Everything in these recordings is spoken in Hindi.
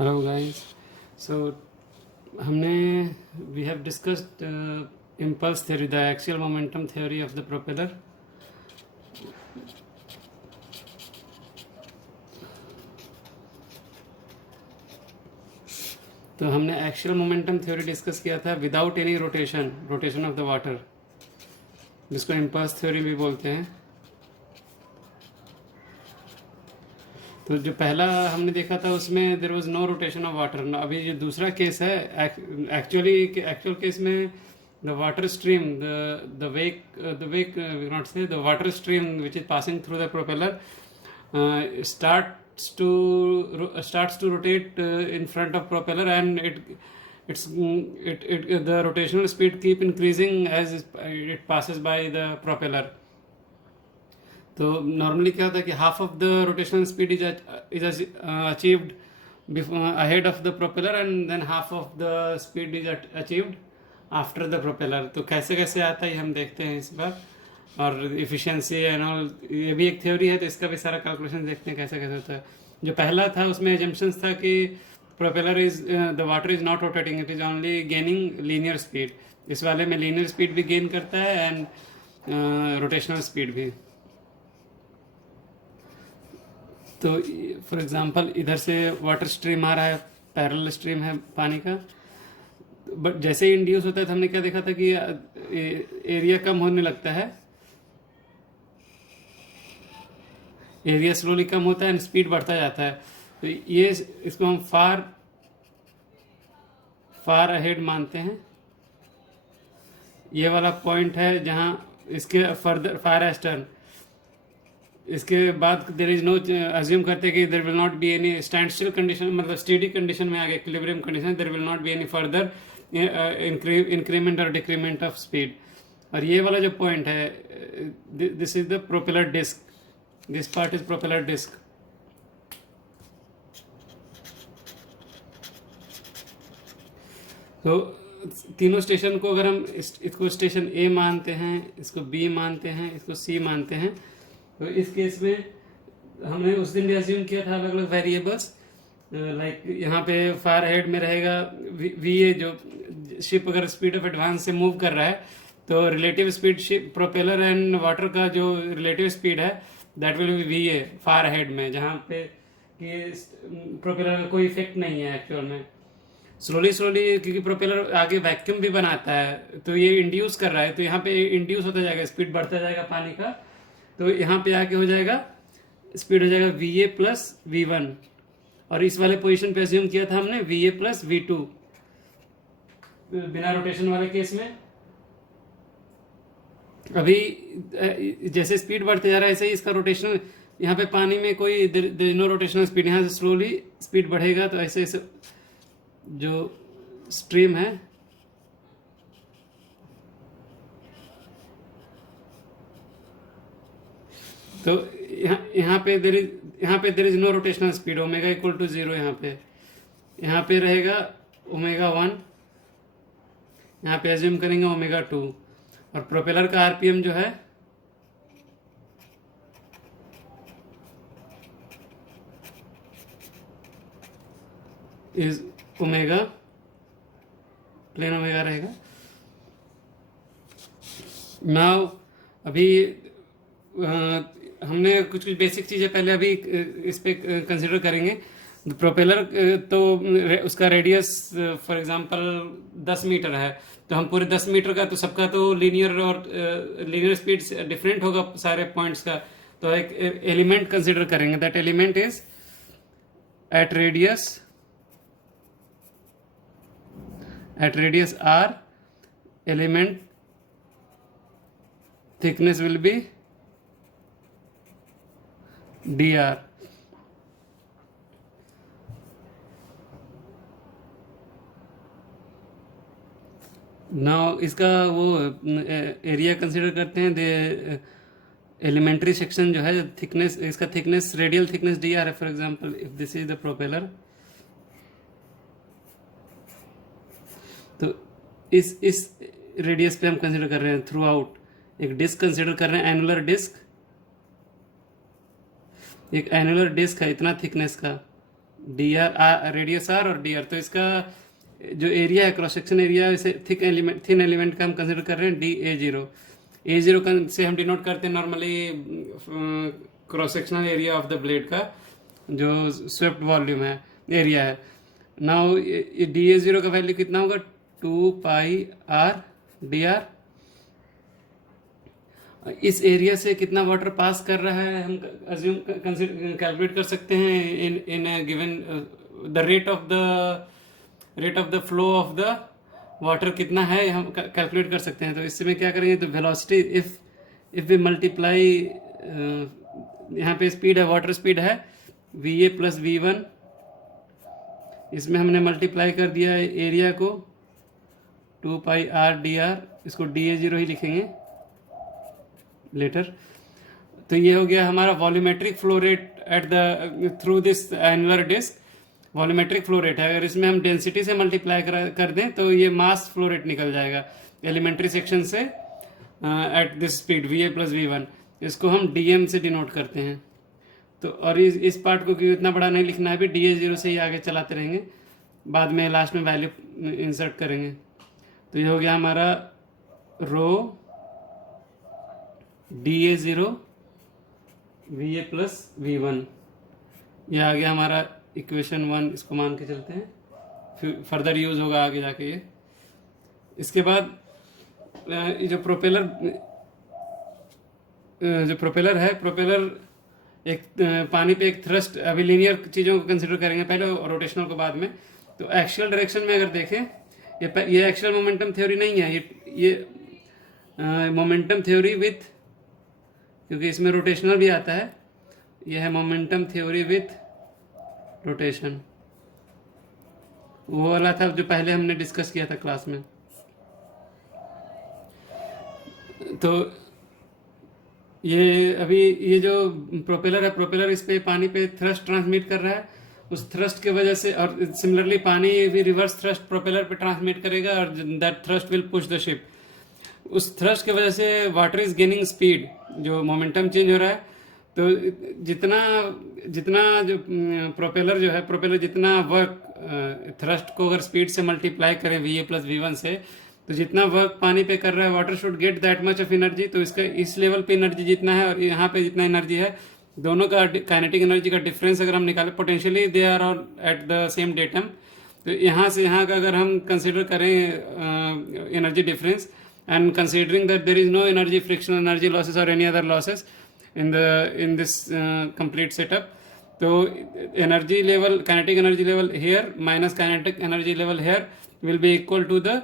Hello guys. सो हमने we have discussed impulse theory, the axial momentum theory of the propeller. तो हमने एक्सियल मोमेंटम थ्योरी डिस्कस किया था without any rotation of the water, जिसको इम्पल्स थ्योरी भी बोलते हैं। तो जो पहला हमने देखा था उसमें there was no rotation of water. अभी जो दूसरा केस है, एक्चुअल केस में the water stream, the wake we cannot say, the water stream which is passing through the propeller starts to rotate in front of propeller, and the rotational speed keep increasing as it passes by the propeller. तो नॉर्मली क्या होता है कि half of the rotational speed is achieved ahead of the propeller, and than half of the speed is achieved after the propeller. तो कैसे कैसे आता है हम देखते हैं इस बार, और इफिशिएंसी एंड ऑल, ये भी एक थ्योरी है, तो इसका भी सारा कैलकुलेशन देखते हैं कैसे कैसे होता है। जो पहला था उसमें एजम्पशंस था कि propeller is the water is not rotating, it is only gaining linear speed. इस वाले में लीनियर स्पीड भी गेन करता है एंड रोटेशनल स्पीड भी। तो फॉर एग्जांपल इधर से वाटर स्ट्रीम आ रहा है, पैरेलल स्ट्रीम है पानी का, बट जैसे ही इंड्यूस होता है तो हमने क्या देखा था कि एरिया कम होने लगता है, एरिया स्लोली कम होता है एंड स्पीड बढ़ता जाता है। तो ये इसको हम फार अहेड मानते हैं। ये वाला पॉइंट है जहाँ इसके फर्दर फार एस्टर्न, इसके बाद देर इज नो, अज्यूम करते कि there will not be any stand still condition, मतलब स्टेडी कंडीशन में आ गए, equilibrium condition, there will not be any further increment और डिक्रीमेंट ऑफ स्पीड। और ये वाला जो पॉइंट है, this is the propeller disc, this part is propeller disc. तो तीनों स्टेशन को अगर हम इसको स्टेशन ए मानते हैं, इसको बी मानते हैं, इसको सी मानते हैं, तो इस केस में हमने उस दिन भी अज्यूम किया था अलग अलग वेरिएबल्स, लाइक यहाँ पे फार हेड में रहेगा वी ए, जो शिप अगर स्पीड ऑफ एडवांस से मूव कर रहा है तो relative speed ship propeller and water का जो रिलेटिव स्पीड है that will B V A far head में, जहाँ पे कि प्रोपेलर का कोई इफेक्ट नहीं है एक्चुअल में। स्लोली क्योंकि प्रोपेलर आगे वैक्यूम भी बनाता है, तो ये इंड्यूस कर रहा है, तो यहाँ पे इंड्यूस होता जाएगा, स्पीड बढ़ता जाएगा पानी का। तो यहाँ पे आके हो जाएगा, स्पीड हो जाएगा V A plus V one, और इस वाले पोजीशन पे अज्यूम किया था हमने V A plus V two बिना रोटेशन वाले केस में। अभी जैसे स्पीड बढ़ते जा रहा है ऐसे ही इसका रोटेशनल, यहाँ पे पानी में कोई नो रोटेशनल स्पीड, यहाँ से स्लोली स्पीड बढ़ेगा, तो ऐसे ऐसे जो स्ट्रीम है तो यहाँ पे there is no rotational speed, omega equal to 0। यहाँ पे रहेगा ओमेगा 1, यहाँ पे एज्यूम करेंगे ओमेगा 2, और प्रोपेलर का आरपीएम जो है इज ओमेगा, प्लेन ओमेगा रहेगा। नाउ अभी हमने कुछ बेसिक चीज़ें पहले अभी इस पे कंसिडर करेंगे। प्रोपेलर तो उसका रेडियस फॉर एग्जांपल 10 मीटर है, तो हम पूरे 10 मीटर का, तो सबका तो लीनियर स्पीड डिफरेंट होगा सारे पॉइंट्स का। तो एक एलिमेंट कंसिडर करेंगे, that element is at radius r, element thickness will be dr। Now इसका वो एरिया कंसिडर करते हैं, दे एलिमेंट्री सेक्शन जो है, थिकनेस, इसका थिकनेस, रेडियल थिकनेस dr है। For example if this is the propeller, तो इस रेडियस पे हम कंसिडर कर रहे हैं थ्रू आउट। एक डिस्क कंसिडर कर रहे हैं, एनुलर डिस्क, एक एनुलर डिस्क है इतना थिकनेस का, डी आर रेडियस आर और डी आर। तो इसका जो एरिया है, क्रॉस सेक्शन एरिया, इसे थिन एलिमेंट का हम कंसिडर कर रहे हैं डी ए जीरो से हम डिनोट करते हैं normally cross sectional area of the blade का जो स्वेप्ट वॉल्यूम है, एरिया है। नाउ डी ए जीरो का वैल्यू कितना होगा, 2 पाई आर डी आर। इस एरिया से कितना वाटर पास कर रहा है हम अज्यूम कैलकुलेट कर सकते हैं in given the rate of the flow of the water कितना है हम कैलकुलेट कर सकते हैं। तो इसमें क्या करेंगे, तो वेलोसिटी इफ वी मल्टीप्लाई, यहाँ पे स्पीड है, वाटर स्पीड है V A plus V one, इसमें हमने मल्टीप्लाई कर दिया है एरिया को 2 पाई आर डी आर, इसको डी ए जीरो ही लिखेंगे लेटर। तो ये हो गया हमारा volumetric flow rate at the through this annular disc, volumetric flow rate है। अगर इसमें हम डेंसिटी से मल्टीप्लाई कर दें तो ये मास फ्लो रेट निकल जाएगा एलिमेंट्री सेक्शन से at this speed V A plus V one. इसको हम डी एम से डिनोट करते हैं। तो और इस पार्ट को क्योंकि इतना बड़ा नहीं लिखना है, अभी डी ए जीरो से ही आगे चलाते रहेंगे, बाद में लास्ट में वैल्यू इंसर्ट करेंगे। तो ये हो गया हमारा rho d A zero V A plus V one, यह आ गया हमारा इक्वेशन 1। इसको मान के चलते हैं, फिर फर्दर यूज़ होगा आगे जाके ये। इसके बाद जो प्रोपेलर है, प्रोपेलर एक पानी पे एक थ्रस्ट, अभी लीनियर चीज़ों को कंसिडर करेंगे पहले और रोटेशनल को बाद में। तो एक्सियल डायरेक्शन में अगर देखें, ये एक्सियल मोमेंटम थ्योरी नहीं है, ये मोमेंटम थ्योरी विथ, क्योंकि इसमें रोटेशनल भी आता है, यह है मोमेंटम थ्योरी विथ रोटेशन। वो वाला था जो पहले हमने डिस्कस किया था क्लास में। तो ये अभी ये जो प्रोपेलर है, प्रोपेलर इस पे पानी पे थ्रस्ट ट्रांसमिट कर रहा है, उस थ्रस्ट के वजह से, और सिमिलरली पानी भी रिवर्स थ्रस्ट प्रोपेलर पे ट्रांसमिट करेगा और that thrust will push the ship. उस थ्रस्ट की वजह से वाटर इज गेनिंग स्पीड, जो मोमेंटम चेंज हो रहा है। तो जितना जो प्रोपेलर जो है, प्रोपेलर जितना वर्क थ्रस्ट को अगर स्पीड से मल्टीप्लाई करें V A plus V one से, तो जितना वर्क पानी पे कर रहा है, water should get that much of energy. तो इसका इस लेवल पे एनर्जी जितना है और यहाँ पे जितना एनर्जी है, दोनों का काइनेटिक एनर्जी का डिफरेंस अगर हम निकालें, potentially they are all at the same datum. तो यहाँ से यहाँ का अगर हम कंसिडर करें energy difference, and considering that there is no energy frictional energy losses or any other losses in this complete setup, so energy level, kinetic energy level here minus kinetic energy level here will be equal to the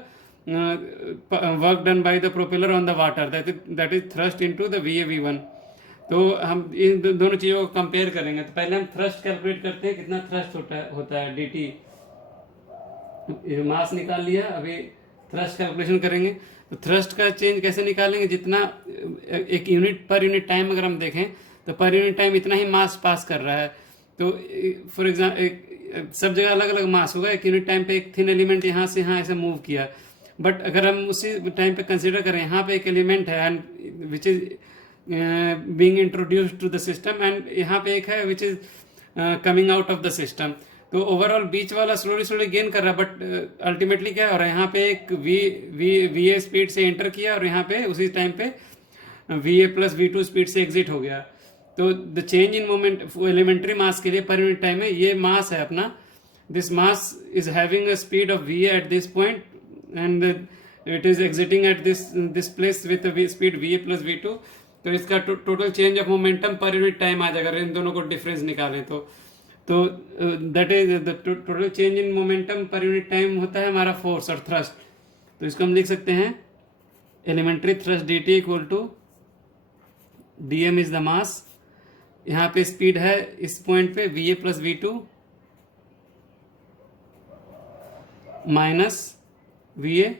work done by the propeller on the water, that is thrust into the VA V1। तो हम इन दोनों चीज़ों को कंपेयर करेंगे। तो पहले हम थ्रस्ट कैलकुलेट करते हैं, कितना थ्रस्ट होता है डी टी, मास निकाल लिया, अभी थ्रस्ट कैलकुलेशन करेंगे। तो थ्रस्ट का चेंज कैसे निकालेंगे, जितना एक यूनिट पर यूनिट टाइम अगर हम देखें तो पर यूनिट टाइम इतना ही मास पास कर रहा है। तो फॉर एग्जाम्पल सब जगह अलग अलग मास होगा, एक यूनिट टाइम पे एक थिन एलिमेंट यहाँ से यहाँ ऐसे मूव किया, बट अगर हम उसी टाइम पे कंसिडर करें, यहाँ पे एक एलिमेंट है and which is being introduced to the system, and यहाँ पे एक है which is coming out of the system. तो ओवरऑल बीच वाला स्लोली गेन कर रहा है, बट अल्टीमेटली क्या हो रहा है, यहाँ पे एक वी ए स्पीड से एंटर किया और यहाँ पे उसी टाइम पे V A plus V two speed से एग्जिट हो गया। तो the change in moment elementary mass के लिए पर यूनिट टाइम में ये मास है अपना, this mass is having a speed of V at this point and it is exiting at this place with speed V A plus V two. तो इसका total change of momentum per unit time आ जाएगा, अगर इन दोनों को डिफरेंस निकालें तो that is the total change in momentum per unit time होता है हमारा फोर्स और थ्रस्ट। तो इसको हम लिख सकते हैं elementary thrust D T equal to D M is the mass, यहाँ पे स्पीड है इस पॉइंट पे V A plus V two minus V A,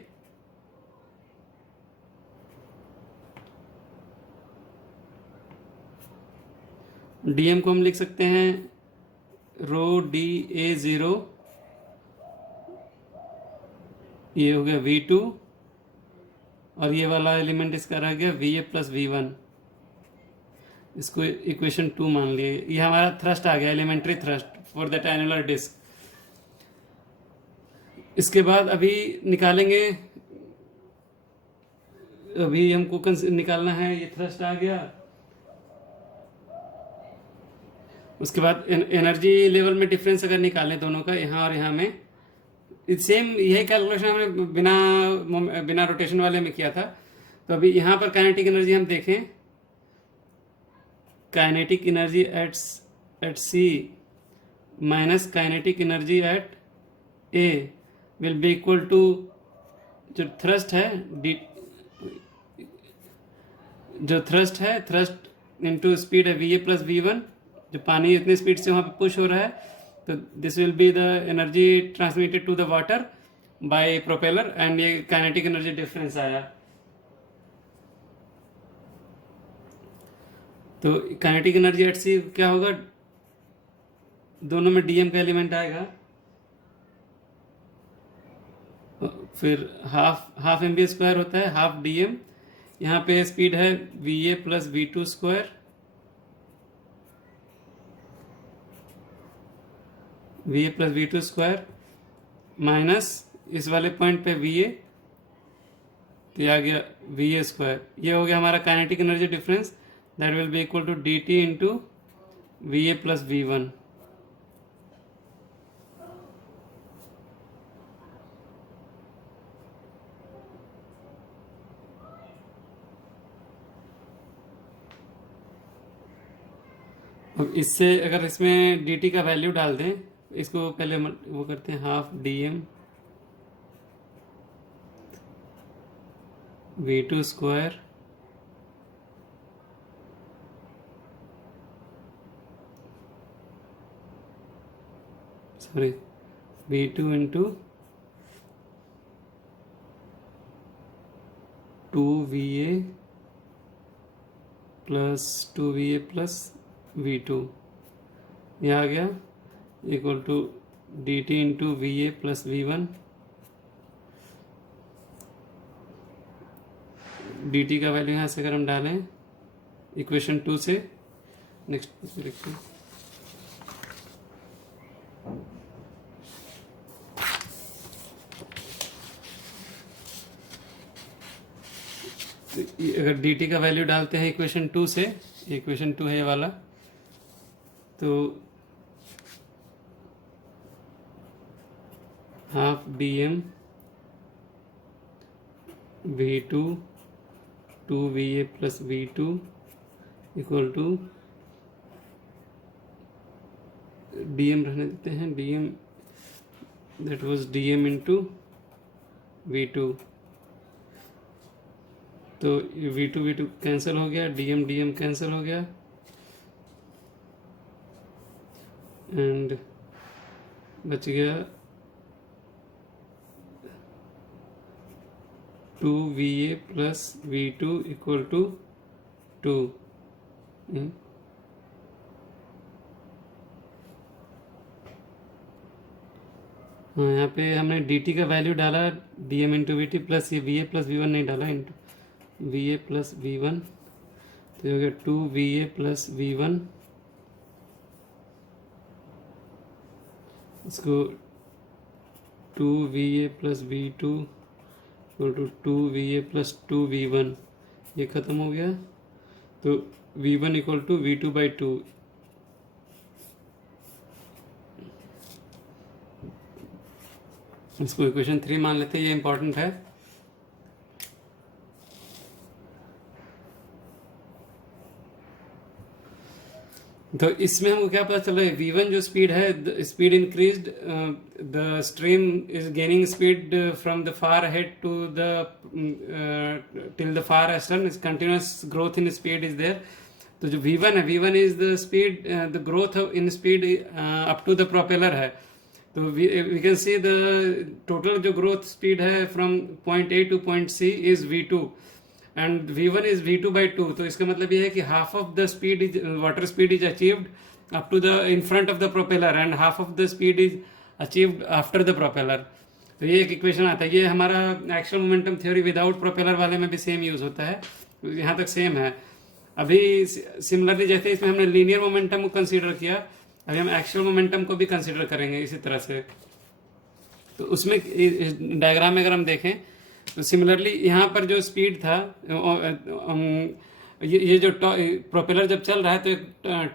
D M को हम लिख सकते हैं रो डी ए ज़ीरो, ये हो गया वी टू, और ये वाला एलिमेंट इसका रह गया V A plus V one. इसको इक्वेशन 2 मान लिए। ये हमारा थ्रस्ट आ गया, elementary thrust for that annular disc. इसके बाद अभी निकालेंगे, अभी हमको निकालना है, ये थ्रस्ट आ गया। उसके बाद एनर्जी लेवल में डिफरेंस अगर निकालें दोनों का, यहाँ और यहाँ में, सेम यही कैलकुलेशन हमने बिना रोटेशन वाले में किया था। तो अभी यहाँ पर काइनेटिक एनर्जी हम देखें, kinetic energy at C minus kinetic energy at A will be equal to, जो थ्रस्ट है थ्रस्ट इनटू स्पीड है V A plus V one, जो पानी इतनी स्पीड से वहाँ पे पुश हो रहा है, तो this will be the energy transmitted to the water by propeller, and ये काइनेटिक एनर्जी डिफरेंस आया। तो काइनेटिक एनर्जी एट सी क्या होगा, दोनों में डीएम का एलिमेंट आएगा, फिर हाफ एम बी स्क्वायर होता है, हाफ डीएम। यहाँ पे स्पीड है V A plus V two square, V A plus V two square minus इस वाले पॉइंट पे वी ए, तो ये आ गया वी ए स्क्वायर। ये हो गया हमारा kinetic energy difference, that will be equal to D T into V A plus V one. अब इससे अगर इसमें dt का वैल्यू डाल दें, इसको पहले वो करते हैं, half dm v2 square sorry v2 into 2va plus 2va plus v2, यह आ गया equal to D T into V A plus V one. D T का वैल्यू यहाँ से अगर हम डालें इक्वेशन 2 से, नेक्स्ट लिखते हैं, अगर डी टी का वैल्यू डालते हैं इक्वेशन 2 से, इक्वेशन 2 है ये वाला, तो half D M V two 2va plus V two equal to D M रहने देते हैं, D M that was D M into V two, तो वी टू कैंसिल हो गया, डी एम कैंसिल हो गया, एंड बच गया 2va plus V two equal to 2। हाँ, यहाँ पे हमने dt का वैल्यू डाला dm into V T plus ये va प्लस वी वन नहीं डाला, into va plus V one, तो हो गया 2va प्लस वी वन, इसको 2va plus V two equal to 2va plus 2v1, ये ख़त्म हो गया, तो v1 equal to v2 by 2। इसको इक्वेशन 3 मान लेते हैं, ये इंपॉर्टेंट है। तो इसमें हमको क्या पता चल रहा है, v1 जो स्पीड है, speed increased, the stream is gaining speed from the far head to the till the far astern, is continuous growth in speed is there. तो जो v1 है, v1 is the speed, the growth in speed up to the propeller है। तो we can see the total जो ग्रोथ स्पीड है from point A to point C is v2 and v1 is v2 by 2। तो इसका मतलब ये है कि half of the speed is water speed is achieved up to the in front of the propeller and half of the speed is achieved after the propeller. तो ये एक इक्वेशन आता है, ये हमारा actual momentum theory without propeller वाले में भी सेम यूज होता है, यहाँ तक सेम है। अभी सिमिलरली जैसे इसमें हमने लीनियर मोमेंटम को कंसीडर किया, अभी हम एक्चुअल मोमेंटम को भी कंसीडर करेंगे इसी तरह से। तो उसमें डायग्राम में अगर हम देखें तो सिमिलरली यहाँ पर जो स्पीड था, ये जो प्रोपेलर जब चल रहा है तो एक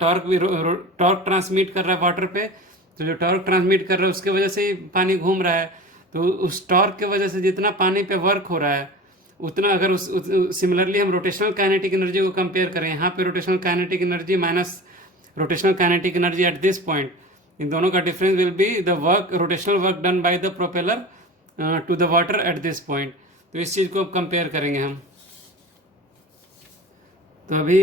टॉर्क ट्रांसमिट कर रहा है वाटर पे। तो जो टॉर्क ट्रांसमिट कर रहा है उसके वजह से ही पानी घूम रहा है। तो उस टॉर्क के वजह से जितना पानी पे वर्क हो रहा है उतना, अगर सिमिलरली हम रोटेशनल काइनेटिक एनर्जी को कंपेयर करें, यहाँ पे rotational kinetic energy minus rotational kinetic energy at this point, इन दोनों का difference will be the work, rotational work done by the propeller to the water at this point. तो इस चीज़ को कंपेयर करेंगे हम। तो अभी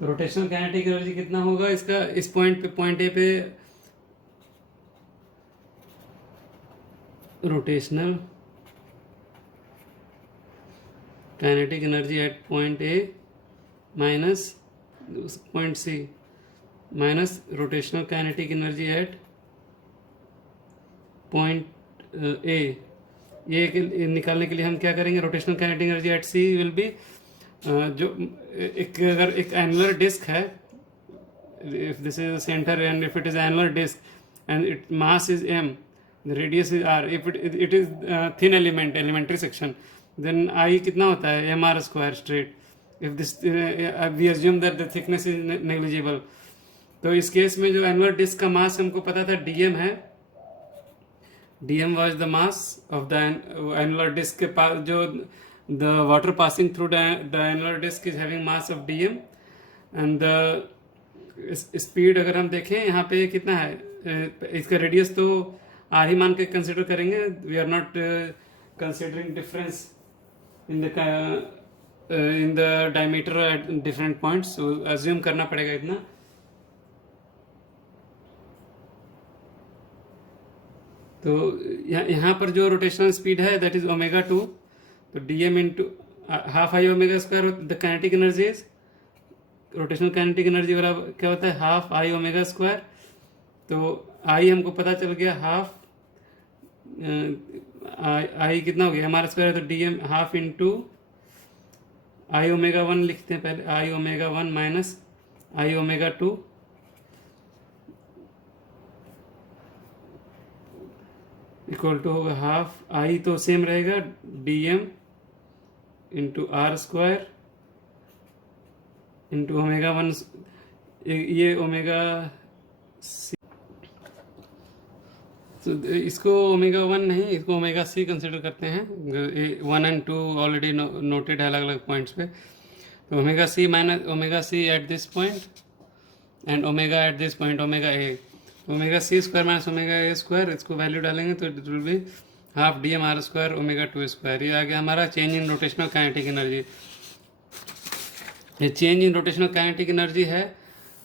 रोटेशनल काइनेटिक एनर्जी कितना होगा इसका, इस पॉइंट पे, पॉइंट ए पे rotational kinetic energy at point A minus point C minus rotational kinetic energy at point A. ये निकालने के लिए हम क्या करेंगे, rotational kinetic energy at C will be, जो अगर एक एनुलर डिस्क है, if this is centre and if it is annular disc and it mass is m, the radius is r, if it is thin element, elementary section, then I कितना होता है, mr square straight, if this we assume that the thickness is negligible। तो इस केस में जो एनुलर डिस्क का मास हमको पता था dm है, dm was the mass of the annular disk के पास, जो the water passing through the annular disk is having mass of dm, and the speed अगर हम देखें यहाँ पे कितना है, इसका रेडियस तो r ही मान के कंसिडर करेंगे, we are not considering difference in the diameter at different points, so assume करना पड़ेगा इतना। तो यहाँ पर जो रोटेशनल स्पीड है दैट इज ओमेगा 2, तो dm into half I omega square, the kinetic energy is, rotational kinetic energy बराबर क्या होता है, हाफ आई ओमेगा स्क्वायर। तो आई हमको पता चल गया, हाफ आई कितना हो गया, हमारा स्क्वायर है, तो dm half into I omega 1 लिखते हैं पहले, I omega 1 minus I omega 2 equal to होगा हाफ, आई तो सेम रहेगा, dm into R square into omega 1, ये ओमेगा सी, तो इसको ओमेगा 1 नहीं, इसको ओमेगा सी कंसिडर करते हैं, 1 and 2 ऑलरेडी नोटेड है अलग अलग पॉइंट्स पे। तो omega C minus omega C at this point and omega at this point, omega A, omega C square minus omega A square, इसको वैल्यू डालेंगे तो it will be half dm r square omega 2 square. ये आ गया हमारा change in rotational kinetic energy. ये change in rotational kinetic energy है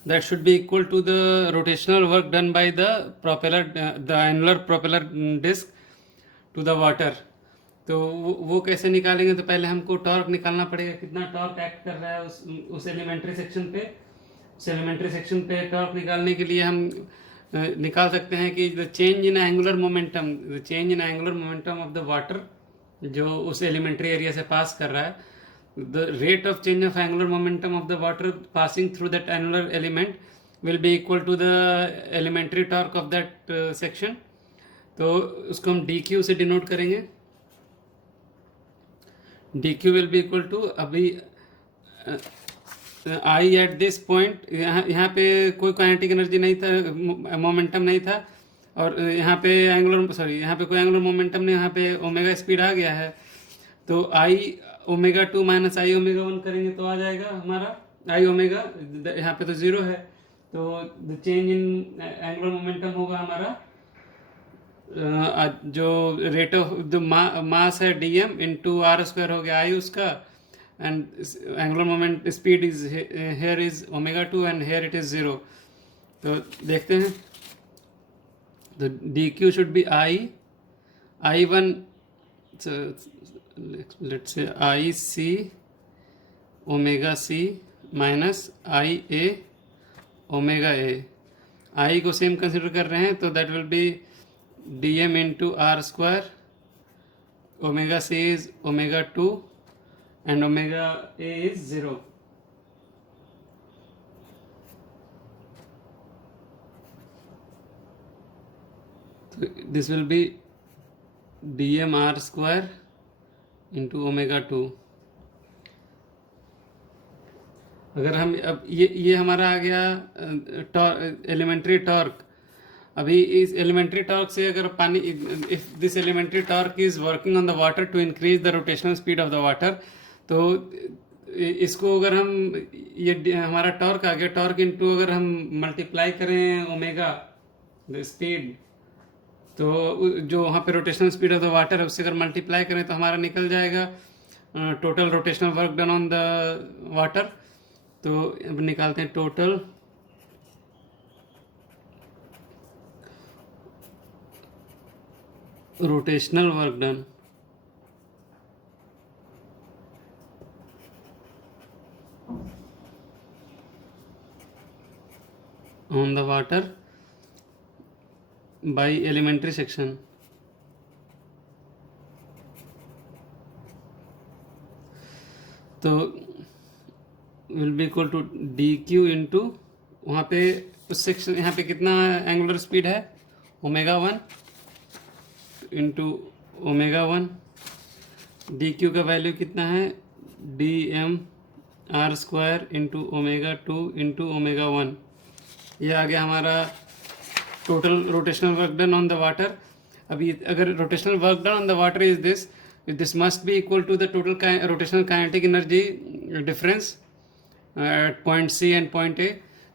that should be equal to the rotational work done by the propeller, the annular propeller disc to the water। तो वो कैसे निकालेंगे, तो पहले हमको टॉर्क निकालना पड़ेगा, कितना टॉर्क एक्ट कर रहा है उस एलिमेंट्री सेक्शन पे। उस एलिमेंट्री सेक्शन पे टॉर्क निकालने के लिए हम निकाल सकते हैं कि the change in angular momentum, the change in angular momentum of the water जो उस एलिमेंट्री एरिया से पास कर रहा है, the rate of change of angular momentum of the water passing through that annular element will be equal to the elementary torque of that section। तो उसको हम dq से डिनोट करेंगे, dq will be equal to, अभी I at this point, यहाँ पे कोई काइनेटिक एनर्जी नहीं था, मोमेंटम नहीं था, और यहाँ पे एंगुलर, सॉरी यहाँ पे कोई एंगुलर मोमेंटम नहीं, यहाँ पे ओमेगा स्पीड आ गया है। तो I omega 2 minus I omega 1 करेंगे तो आ जाएगा हमारा आई ओमेगा, यहाँ पे तो जीरो है, तो the change in angular momentum होगा हमारा जो रेट ऑफ द मास है dm इंटू आर स्क्वायर हो गया आई उसका, and angular moment speed is here is omega 2 and here it is zero. तो देखते हैं The dq should be I1, so let's say IC omega c minus IA omega a. I को सेम कंसिडर कर रहे हैं तो that will B dm into r square. Omega c is omega 2 and omega a is 0. So this will be dm r square into omega 2. अगर हम अब ये हमारा आ गया एलिमेंट्री टॉर्क. अभी इस एलिमेंट्री टॉर्क से अगर पानी, if this elementary torque is working on the water to increase the rotational speed of the water, तो इसको अगर हम, ये हमारा टॉर्क आ गया, टॉर्क इनटू अगर हम मल्टीप्लाई करें ओमेगा द स्पीड, तो जो वहाँ पे rotational speed of the water है उससे अगर मल्टीप्लाई करें तो हमारा निकल जाएगा total rotational work done on the water. तो अब निकालते हैं total rotational work done on the water by elementary section. तो will be equal to dq into, वहाँ पे उस सेक्शन, यहाँ पे कितना एंगुलर स्पीड है, omega 1 into omega 1. D Q का वैल्यू कितना है, D M R square into omega 2 into omega 1. ये आ गया हमारा total rotational work done on the water. अभी अगर rotational work done on the water is this must be equal to the total rotational kinetic energy difference at point C and point A.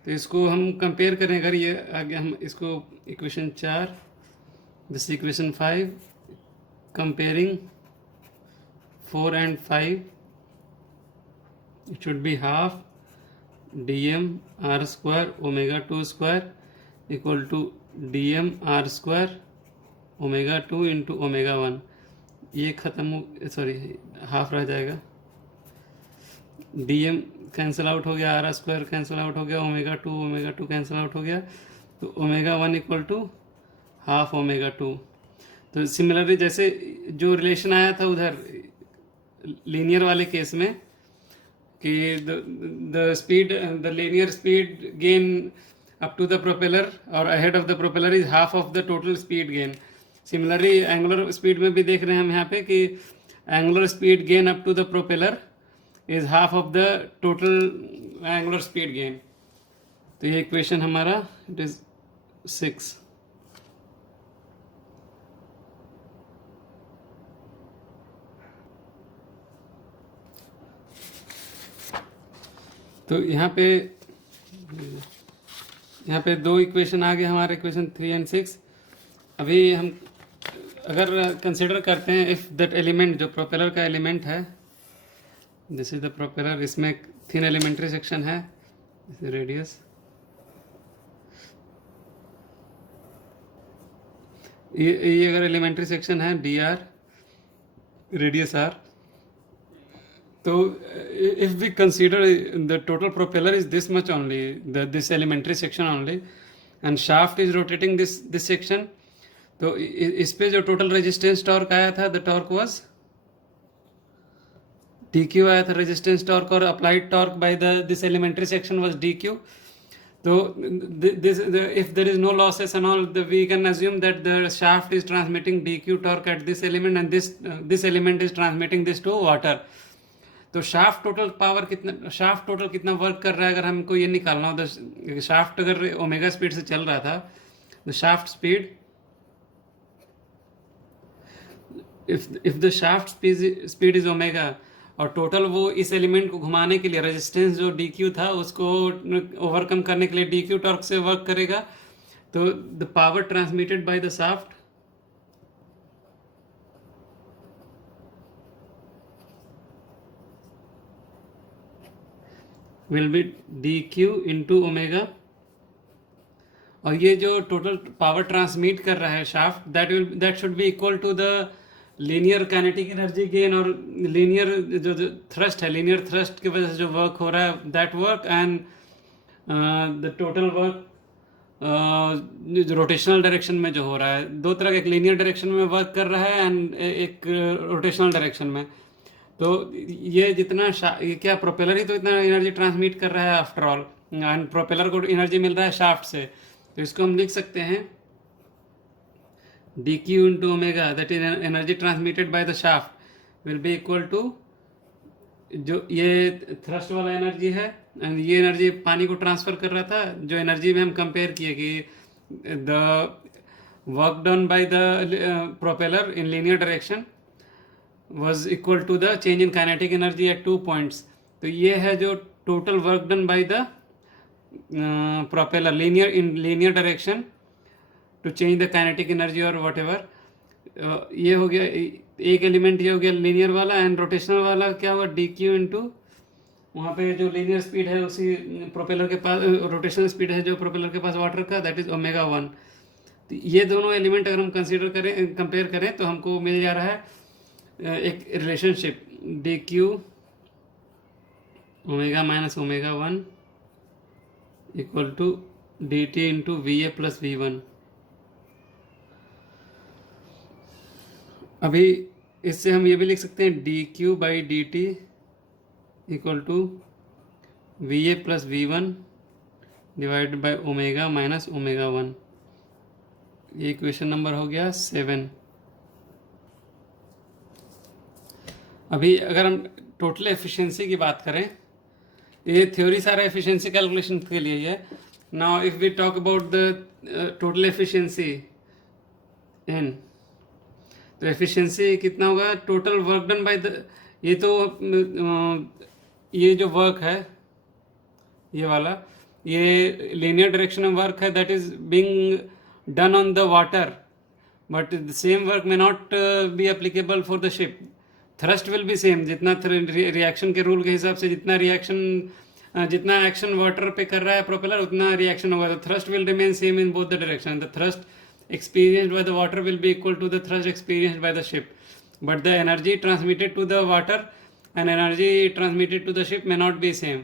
तो इसको हम कंपेयर करें, अगर ये आगे हम इसको equation 4, this equation 5, comparing 4 and 5, it should be half dm r square omega 2 square equal to dm r square omega 2 into omega 1. ये खत्म हो, सॉरी हाफ रह जाएगा, dm कैंसिल आउट हो गया, आर स्क्वायर कैंसिल आउट हो गया, ओमेगा 2 कैंसिल आउट हो गया, तो omega 1 equal to half omega 2. तो सिमिलरली जैसे जो रिलेशन आया था उधर लीनियर वाले केस में कि the speed, the linear speed gain up to the propeller और ahead of the propeller is half of the total speed gain. Similarly angular speed में भी देख रहे हैं हम यहाँ पे कि angular speed gain up to the propeller is half of the total angular speed gain. तो ये इक्वेशन हमारा इट इज 6. तो यहाँ पे दो इक्वेशन आ गए हमारे, इक्वेशन 3 and 6. अभी हम अगर कंसिडर करते हैं इफ दैट एलिमेंट, जो प्रोपेलर का एलिमेंट है, दिस इज द प्रोपेलर, इसमें थिन एलिमेंट्री सेक्शन है, रेडियस, ये अगर एलिमेंट्री सेक्शन है डी आर, रेडियस आर, तो if we consider the total propeller is this much only, this elementary section only, and shaft is rotating this section, तो इस पे जो टोटल रेजिस्टेंस टॉर्क आया था, द टॉर्क वाज dq आया था रेजिस्टेंस टॉर्क, और applied torque by this elementary section was dq. तो if there is no losses and all, we can assume that the shaft is transmitting dq torque at this element, and this element is transmitting this to water. तो शाफ्ट टोटल पावर कितना, शाफ्ट टोटल कितना वर्क कर रहा है, अगर हमको ये निकालना हो, तो शाफ्ट अगर ओमेगा स्पीड से चल रहा था, तो shaft speed, if the shaft speed is omega, और टोटल वो इस एलिमेंट को घुमाने के लिए रेजिस्टेंस जो डी क्यू था उसको ओवरकम करने के लिए डी क्यू टॉर्क से वर्क करेगा. तो the power transmitted by the shaft will be dq into omega और ये जो टोटल पावर ट्रांसमिट कर रहा है shaft, that should be equal to the linear kinetic energy gain और लीनियर जो थ्रस्ट है, लीनियर थ्रस्ट की वजह से जो वर्क हो रहा है that work, and the total work जो रोटेशनल डायरेक्शन में जो हो रहा है। दो तरह का, एक लीनियर डायरेक्शन में वर्क कर रहा है एंड एक रोटेशनल डायरेक्शन में। तो ये जितना ये क्या प्रोपेलर ही तो इतना एनर्जी ट्रांसमिट कर रहा है आफ्टर ऑल, एंड प्रोपेलर को एनर्जी मिल रहा है शाफ्ट से। तो इसको हम लिख सकते हैं D Q into omega, that is energy transmitted by the shaft, will be equal to जो ये थ्रस्ट वाला एनर्जी है एंड ये एनर्जी पानी को ट्रांसफर कर रहा था, जो एनर्जी में हम कंपेयर किए कि the work done by the propeller in linear direction was equal to the change in kinetic energy at 2 points। तो ये है जो total work done by the propeller in linear direction to change the kinetic energy or whatever। ये हो गया एक एलिमेंट, ये हो गया लीनियर वाला, एंड रोटेशनल वाला क्या हुआ डी क्यू इंटू वहाँ पे जो लीनियर स्पीड है उसी प्रोपेलर के पास, रोटेशनल स्पीड है जो प्रोपेलर के पास वाटर का, दैट इज ओमेगा 1। तो ये दोनों एलिमेंट अगर हम कंसीडर करें, कंपेयर करें, तो हमको मिल जा रहा है एक relationship D Q omega minus omega 1 equal to D T into V A plus V one. अभी इससे हम ये भी लिख सकते हैं D Q by D T equal to V A plus V one divided by omega minus omega 1। ये इक्वेशन नंबर हो गया 7। अभी अगर हम टोटल एफिशिएंसी की बात करें, ये थ्योरी सारा एफिशिएंसी कैलकुलेशन के लिए ही है। Now if we talk about the total efficiency N, तो एफिशिएंसी कितना होगा, total work done by the, ये तो ये जो वर्क है ये वाला, ये लीनियर डायरेक्शन में वर्क है, that is being done on the water, but the same work may not be applicable for the ship. Thrust will be same, जितना रिएक्शन के रूल के हिसाब से जितना जितना एक्शन वाटर पे कर रहा है प्रोपेलर उतना रिएक्शन होगा, तो thrust will remain same in both the direction. The thrust experienced by the water will be equal to the thrust experienced by the ship, but the energy transmitted to the water and energy transmitted to the ship may not be same।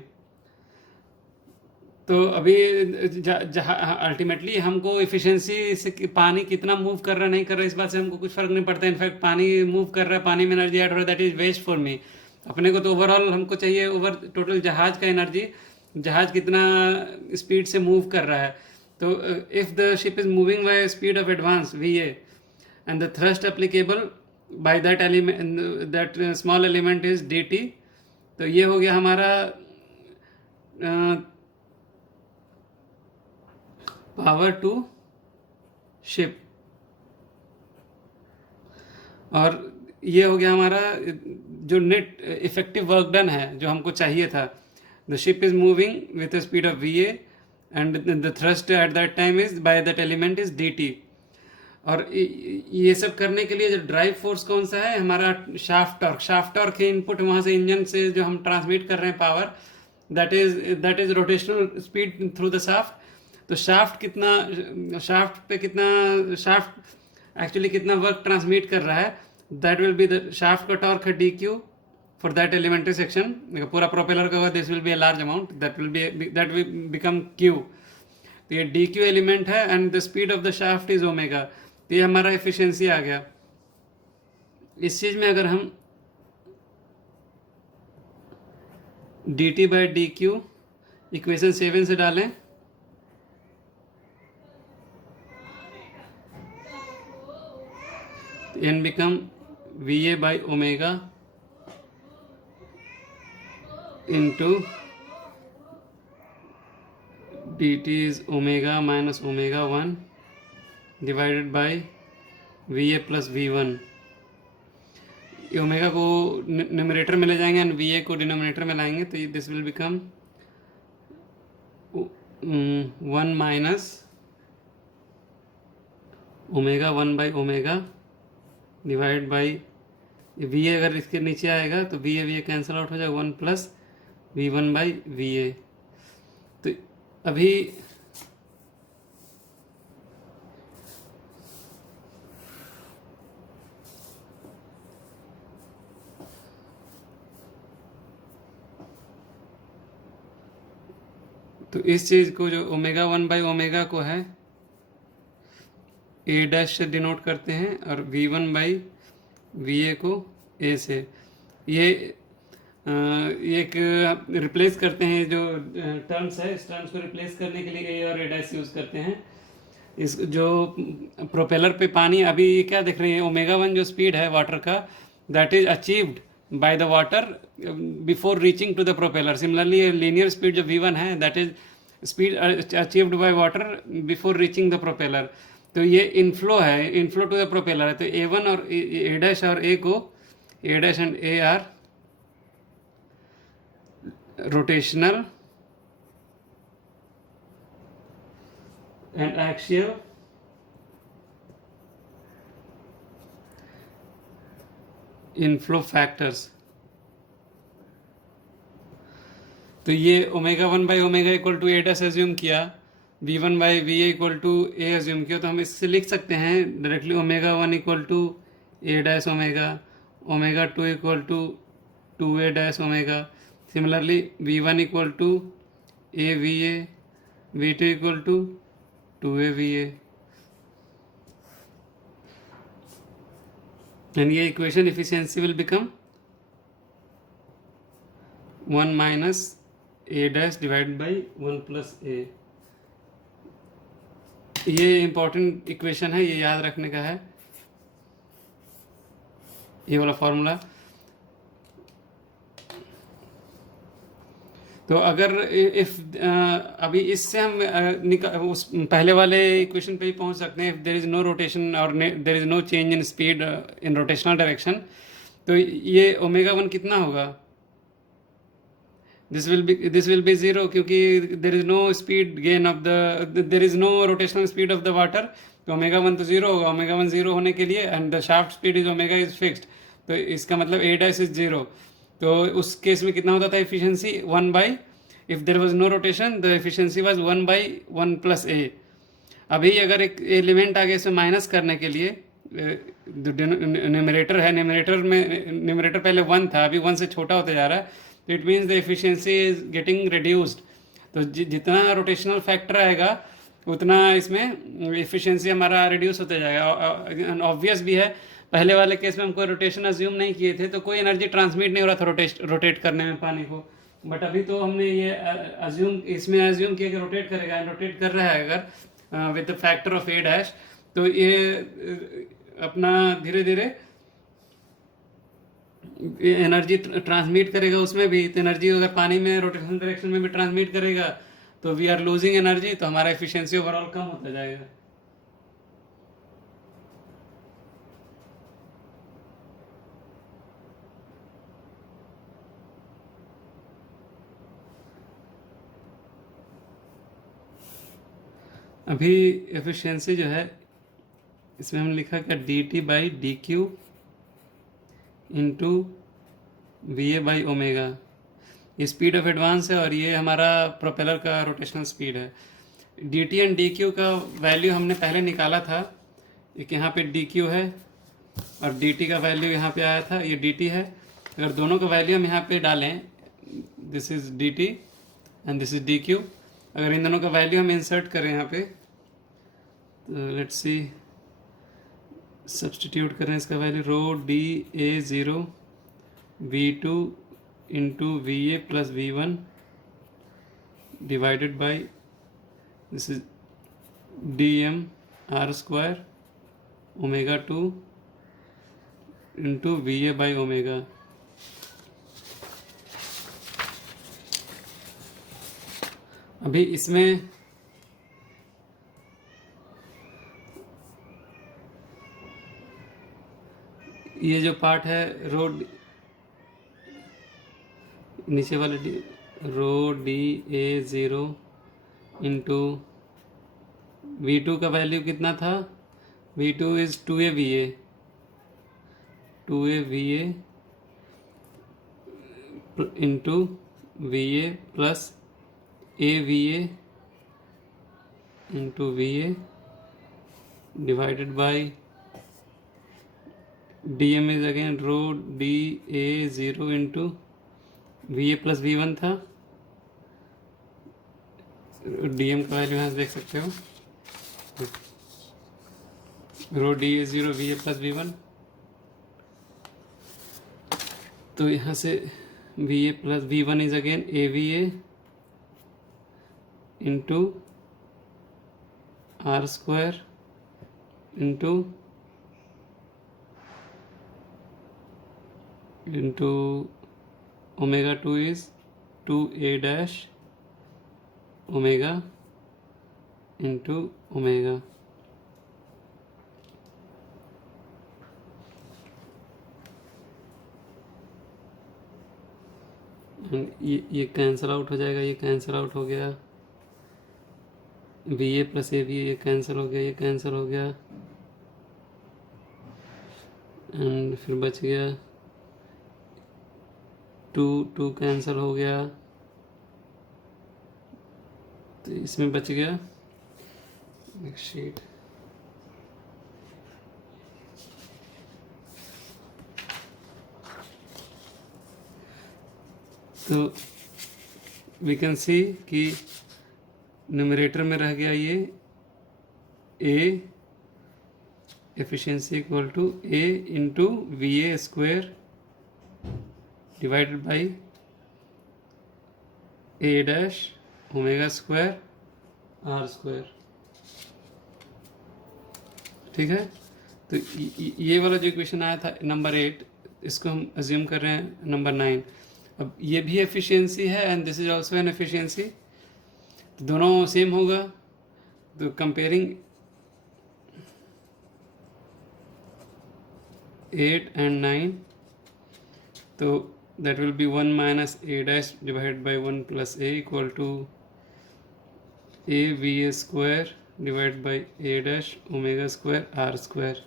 तो अभी अल्टीमेटली हमको इफिशिएंसी से पानी कितना मूव कर रहा नहीं कर रहा इस बात से हमको कुछ फर्क नहीं पड़ता। इनफैक्ट पानी मूव कर रहा है, पानी में एनर्जी ऐड हो रहा है, that is waste for me. अपने को तो ओवरऑल हमको चाहिए ओवर टोटल जहाज का एनर्जी, जहाज कितना स्पीड से मूव कर रहा है। तो if the ship is moving by speed of advance V A and the thrust applicable by that element, that small element is D T. तो ये हो गया हमारा पावर टू शिप, और ये हो गया हमारा जो नेट इफेक्टिव वर्क डन है जो हमको चाहिए था। The ship is moving with the speed of V A and the thrust at that time is by that element is D T. और ये सब करने के लिए जो ड्राइव फोर्स कौन सा है हमारा, शाफ्ट टॉर्क। शाफ्ट टॉर्क के इनपुट वहाँ से इंजन से जो हम ट्रांसमिट कर रहे हैं power, that is rotational speed through the shaft. तो शाफ्ट कितना, शाफ्ट पे कितना, शाफ्ट एक्चुअली कितना वर्क ट्रांसमिट कर रहा है, that will be the shaft का टॉर्क है D Q for that elementary section. पूरा प्रोपेलर का होगा, this will be a large amount, that will become Q. तो ये डी क्यू एलिमेंट है and the speed of the shaft is omega. तो ये हमारा एफिशिएंसी आ गया। इस चीज में अगर हम D T by D Q equation 7 से डालें, n become Va by omega into dt is omega minus omega 1 divided by Va plus V1। ये ओमेगा को न्यूमरेटर में ले जाएंगे एंड Va को डिनोमिनेटर में लाएंगे, तो this will become 1 minus omega 1 by omega divide by V A. अगर इसके नीचे आएगा तो वी ए कैंसिल आउट हो जाएगा, 1 plus V1 by V A. तो अभी तो इस चीज़ को जो ओमेगा 1/ओमेगा को है ए डैश से डिनोट करते हैं और V1/VA को ए से। ये एक रिप्लेस करते हैं जो टर्म्स है, इस टर्म्स को रिप्लेस करने के लिए ए और ए डैश यूज़ करते हैं। इस जो प्रोपेलर पे पानी अभी क्या देख रहे हैं, ओमेगा 1 जो स्पीड है वाटर का, that is achieved by the water before reaching to the propeller. Similarly linear speed जो V1 है, that is speed achieved by water before reaching the propeller. तो ये इनफ्लो है, इनफ्लो टू द प्रोपेलर है। तो A1 और ए डैश और ए को, A dash and A are rotational and axial inflow factors। तो ये ओमेगा 1/ओमेगा equal to A dash assume किया, V1/VA equal to A assume किया, तो हम इससे लिख सकते हैं directly omega 1 equal to A dash omega, omega 2 equal to 2a dash omega. Similarly, V1 equal to AVA, V2 equal to 2AVA। And ये equation efficiency will become 1 minus A dash divide by 1 plus A. ये इंपॉर्टेंट इक्वेशन है, ये याद रखने का है, ये वाला फॉर्मूला। तो अगर इफ अभी इससे हम उस पहले वाले इक्वेशन पे ही पहुंच सकते हैं। If there is no rotation और there is no change in speed in rotational direction, तो ये ओमेगा 1 कितना होगा, दिस विल बी जीरो, क्योंकि there is no speed gain of the, there is no rotational speed of the water. तो ओमेगा 1 तो जीरो होगा। ओमेगा 1 जीरो होने के लिए and the shaft speed is omega is fixed, तो इसका मतलब ए डैश इज जीरो। तो उस केस में कितना होता था efficiency, 1 by, if there was no rotation the efficiency was 1/1 plus A. अभी अगर एक एलिमेंट आगे से माइनस करने के लिए, न्यूमरेटर है, न्यूमरेटर पहले 1 था, अभी 1 से छोटा होता जा रहा है, तो it means the efficiency is getting reduced. तो जितना रोटेशनल फैक्टर आएगा उतना इसमें एफिशिएंसी हमारा रिड्यूस होता जाएगा। ऑब्वियस भी है, पहले वाले केस में हम कोई रोटेशन अज्यूम नहीं किए थे, तो कोई एनर्जी ट्रांसमिट नहीं हो रहा था रोटेट करने में पानी को। बट अभी तो हमने ये इसमें अज्यूम किया कि रोटेट करेगा, रोटेट कर रहा है अगर with the factor of A dash, तो ये अपना धीरे धीरे एनर्जी ट्रांसमिट करेगा उसमें भी। तो एनर्जी अगर पानी में रोटेशन डायरेक्शन में भी ट्रांसमिट करेगा तो वी आर लूजिंग एनर्जी, तो हमारा एफिशिएंसी ओवरऑल कम होता जाएगा। अभी एफिशिएंसी जो है इसमें हमने लिखा क्या, dt/dq इंटू VA/ओमेगा। ये स्पीड ऑफ एडवांस है और ये हमारा प्रोपेलर का रोटेशनल स्पीड है। dt एंड dq का वैल्यू हमने पहले निकाला था, एक यहाँ पे dq है और dt का वैल्यू यहाँ पे आया था, ये dt है। अगर दोनों का वैल्यू हम यहाँ पे डालें, this is dt and this is dq, अगर इन दोनों का वैल्यू हम इंसर्ट करें यहाँ पे, तो लेट्स सी, सब्सटीट्यूट करें इसका value, ρdA0 V2 into VA plus V1 divided by this is dm r² omega 2 into VA/ओमेगा। अभी इसमें ये जो पार्ट है नीचे वाले ρdA0 इंटू V2 का वैल्यू कितना था, V2 is 2AVA into VA plus AVA into VA divided by dm is again ρdA0 into VA plus V1 था डीएम का वैल्यू यहाँ से देख सकते हो, rho d A zero V A plus V one, तो यहाँ से V A plus V one is again A V A into R square into omega two is two A dash omega into omega. ये कैंसिल आउट हो जाएगा, ये कैंसिल आउट हो गया, V A plus A V, ये कैंसिल हो गया, ये कैंसिल हो गया, एंड फिर बच गया टू कैंसिल हो गया, तो इसमें बच गया नेक्स्ट शीट। तो वी कैन सी कि न्यूमरेटर में रह गया ये A efficiency equal to A into V A square divided by A dash omega square R square. ठीक है, तो ये वाला जो इक्वेशन आया था नंबर 8, इसको हम अज्यूम कर रहे हैं नंबर 9। अब ये भी एफिशिएंसी है and this is also an efficiency, तो दोनों सेम होगा। तो कंपेयरिंग 8 and 9, तो that will be 1 minus a dash divided by 1 plus a equal to a v a square divided by a dash omega square r square।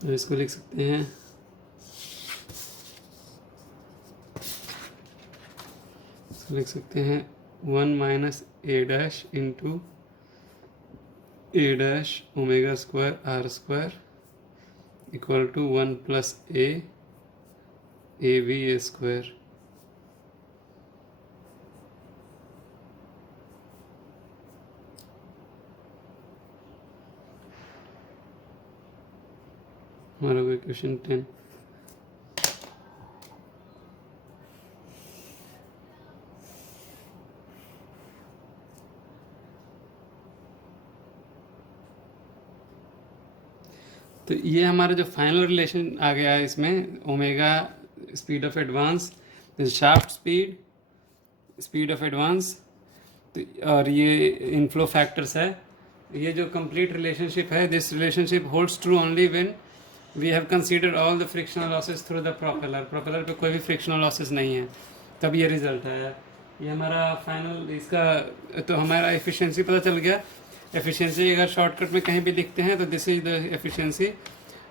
तो इसको लिख सकते हैं लिख सकते हैं 1 minus A dash into A dash omega square R square equal to 1 plus A V A square. हमारा कोई क्वेश्चन 10। तो ये हमारा जो फाइनल रिलेशन आ गया है इसमें, omega speed of advance, shaft speed of advance, और ये इनफ्लो फैक्टर्स है। ये जो कंप्लीट रिलेशनशिप है, this relationship holds true only when we have considered all the frictional losses through the propeller. Propeller पे कोई भी फ्रिक्शनल लॉसेस नहीं है, तब ये रिजल्ट आया। ये हमारा फाइनल इसका, तो हमारा एफिशिएंसी पता चल गया। एफिशिएंसी अगर शॉर्टकट में कहीं भी लिखते हैं तो दिस इज द एफिशिएंसी।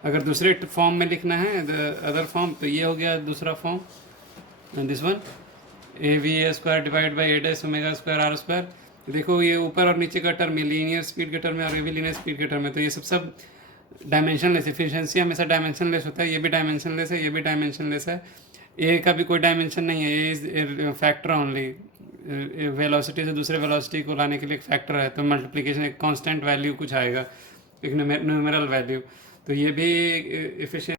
अगर दूसरे फॉर्म में लिखना है द अदर फॉर्म, तो ये हो गया दूसरा form, this one A V A square divide by A dash omega square R square. देखो ये ऊपर और नीचे का टर्म है लीनियर स्पीड के टर्म में और ये भी लीनियर स्पीड के टर्म है, तो ये सब डायमेंशनलेस। एफिशिएंसी हमेशा डायमेंशनलेस होता है, ये भी डायमेंशनलेस है, ये भी डायमेंशनलेस है। ए का भी कोई डायमेंशन नहीं है, ए इज फैक्टर ओनली। वेलोसिटी से दूसरे वेलोसिटी को लाने के लिए एक फैक्टर है, तो मल्टीप्लिकेशन एक कांस्टेंट वैल्यू कुछ आएगा, एक न्यूमेरल वैल्यू। तो ये भी एफिशिएंसी